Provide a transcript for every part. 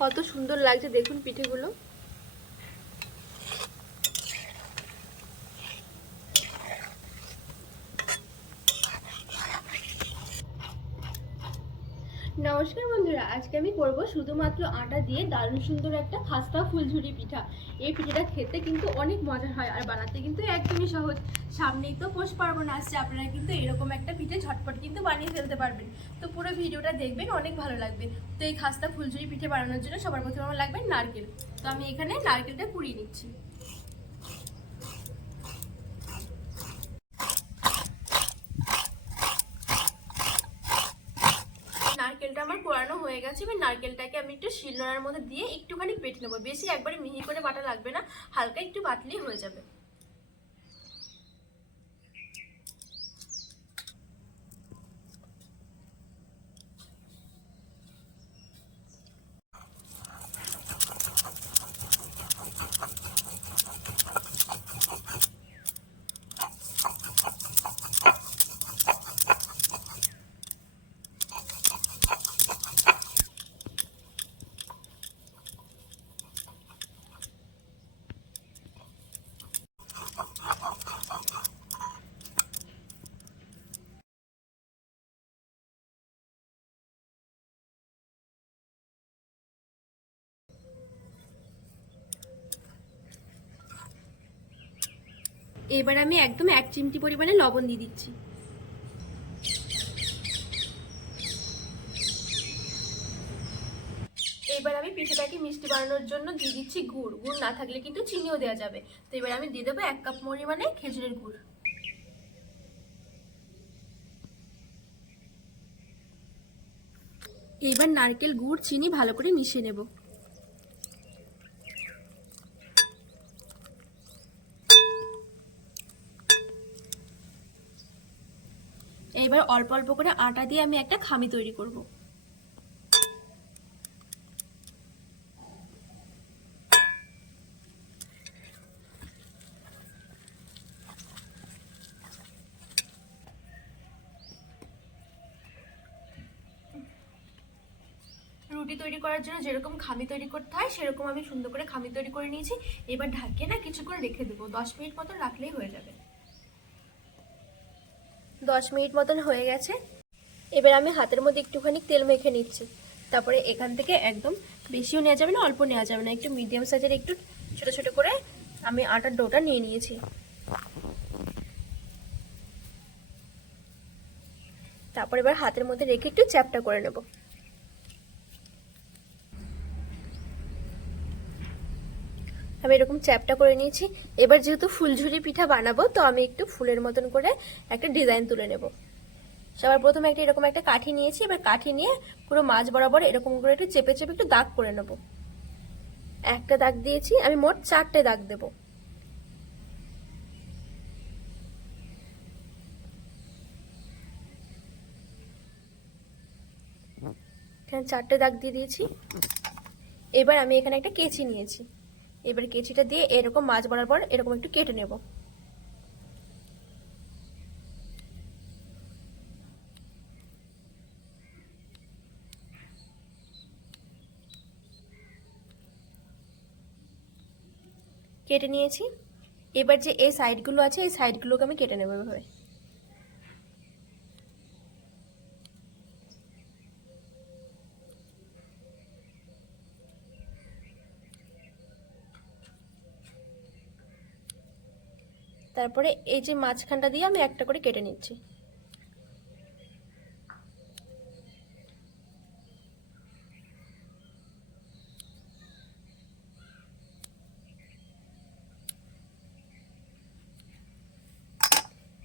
কত সুন্দর লাগছে দেখুন পিঠেগুলো। নমস্কার বন্ধুরা, আজকে আমি করব শুধুমাত্র আটা দিয়ে দারুণ সুন্দর একটা খাস্তা ফুলঝুরি পিঠা। এই পিঠেটা খেতে কিন্তু অনেক মজা হয় আর বানাতে কিন্তু একদমই সহজ। সামনেই তো পোষ পার্বণ আসছে, আপনারা কিন্তু এরকম একটা পিঠে ঝটপট কিন্তু বানিয়ে ফেলতে পারবেন। তো পুরো ভিডিওটা দেখবেন, অনেক ভালো লাগবে। তো এই খাস্তা ফুলঝুরি পিঠে বানানোর জন্য সবার প্রথমে আমার লাগবে নারকেল। তো আমি এখানে নারকেলটা পুড়িয়ে নিচ্ছি নারকেলটা আমার কোরানো হয়ে গেছে, এবার নারকেলটাকে আমি একটু শিলনোড়ার মধ্যে দিয়ে একটুখানি পেটে নেব। বেশি একবারে মিহি করে বাটা লাগবে না, হালকা একটু বাটলেই হয়ে যাবে। এবার আমি একদম এক চিমটি পরিমাণে লবণ দিয়ে দিচ্ছি। এবার আমি পিঠেটাকে মিষ্টি বানানোর জন্য দিয়ে দিচ্ছি গুড়। গুড় না থাকলে কিন্তু চিনিও দেওয়া যাবে। তো এবার আমি দিয়ে দেবো এক কাপ পরিমাণে খেজুরের গুড়। এবার নারকেল, গুড়, চিনি ভালো করে মিশিয়ে নেব। এবার অল্প অল্প করে আটা দিয়ে আমি একটা খামি তৈরি করব। রুটি তৈরি করার জন্য যেরকম খামি তৈরি করতে হয়, সেরকম আমি সুন্দর করে খামি তৈরি করে নিয়েছি। এবার ঢাকিয়ে না কিছুক্ষণ রেখে দেবো। দশ মিনিট মতো রাখলেই হয়ে যাবে। দশ মিনিট মতন হয়ে গেছে। এবার আমি হাতের মধ্যে একটুখানি তেল মেখে নিচ্ছি। তারপরে এখান থেকে একদম বেশিও নেওয়া যাবে না, অল্প নেওয়া যাবে না। একটু মিডিয়াম সাইজের একটু ছোট ছোট করে আমি আটার ডোটা নিয়ে নিয়েছি। তারপর এবার হাতের মধ্যে রেখে একটু চ্যাপটা করে নেব। আমি এরকম চ্যাপটা করে নিয়েছি। এবার যেহেতু ফুলঝুরি পিঠা বানাবো, তো আমি একটু ফুলের মতন করে একটা ডিজাইন তুলে নেব। সবার প্রথমে একটা এরকম একটা কাঠি নিয়েছি, এবার কাঠি নিয়ে পুরো মাছ বরাবর এরকম করে একটু চেপে চেপে একটু দাগ করে নেব। একটা দাগ দিয়েছি, আমি মোট চারটে দাগ দেব। এখানে চারটে দাগ দিয়ে দিয়েছি। এবার আমি এখানে একটা কেচি নিয়েছি। এবার কেচিটা দিয়ে এরকম মাছ বরাবর এরকম একটু কেটে নেব। কেটে নিয়েছি। এবার যে এই সাইডগুলো আছে, এই সাইডগুলোকে আমি কেটে নেব এভাবে। তারপরে এই যে মাঝখানটা দিয়ে আমি একটা করে কেটে নিচ্ছি।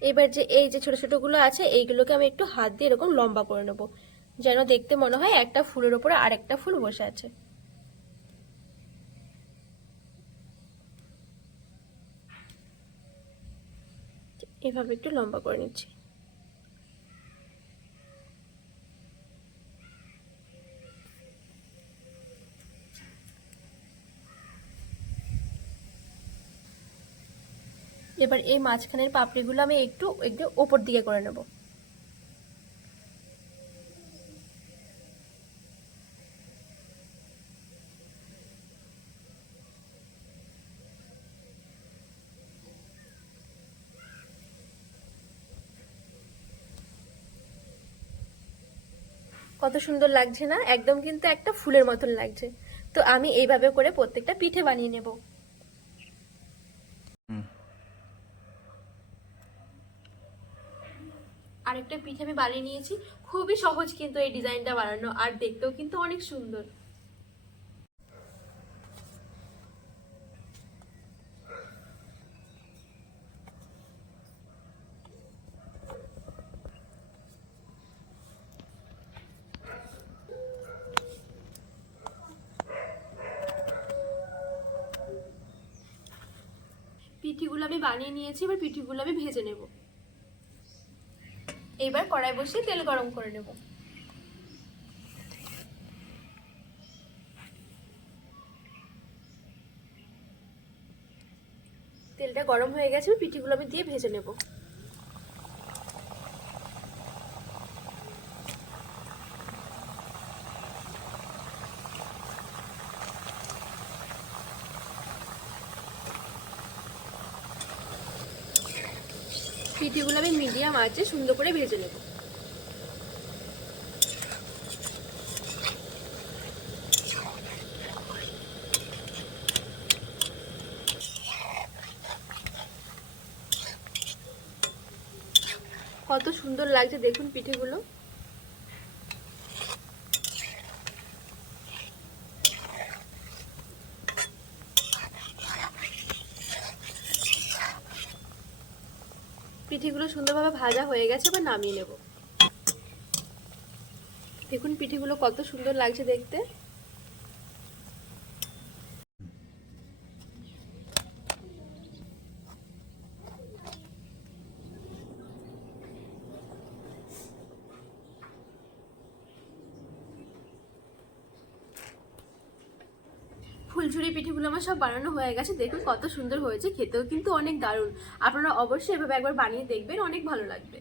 এবার যে এই যে ছোট ছোটগুলো আছে, এইগুলোকে আমি একটু হাত দিয়ে এরকম লম্বা করে নেব, যেন দেখতে মনে হয় একটা ফুলের ওপরে আরেকটা ফুল বসে আছে। এভাবে একটু লম্বা করে নিচ্ছি। এবার এই মাঝখানের পাপড়িগুলো আমি একটু একটু ওপর দিকে করে নেব। কত সুন্দর লাগছে না? একদম কিন্তু একটা ফুলের মতন লাগছে। তো আমি এইভাবে করে প্রত্যেকটা পিঠে বানিয়ে নেব। আরেকটা পিঠে আমি বানিয়ে নিয়েছি। খুবই সহজ কিন্তু এই ডিজাইনটা বানানো আর দেখতেও কিন্তু অনেক সুন্দর। পিঠিগুলো আমি বানিয়ে নিয়েছি, এবার পিঠিগুলো আমি ভেজে নেব। এবার কড়াই বসিয়ে তেল গরম করে নেব। তেলটা গরম হয়ে গেছে পিঠিগুলো আমি দিয়ে ভেজে নেব। পিঠিগুলো আমি মিডিয়াম আছে সুন্দর করে ভেজে নেব। কত সুন্দর লাগছে দেখুন পিঠেগুলো। পিঠেগুলো সুন্দরভাবে ভাজা হয়ে গেছে বা নামিয়ে নেব। দেখুন পিঠেগুলো কত সুন্দর লাগছে দেখতে। ফুলঝুরি পিঠেগুলো আমার সব বানানো হয়ে গেছে। দেখুন কত সুন্দর হয়েছে, খেতেও কিন্তু অনেক দারুণ। আপনারা অবশ্যই এভাবে একবার বানিয়ে দেখবেন, অনেক ভালো লাগবে।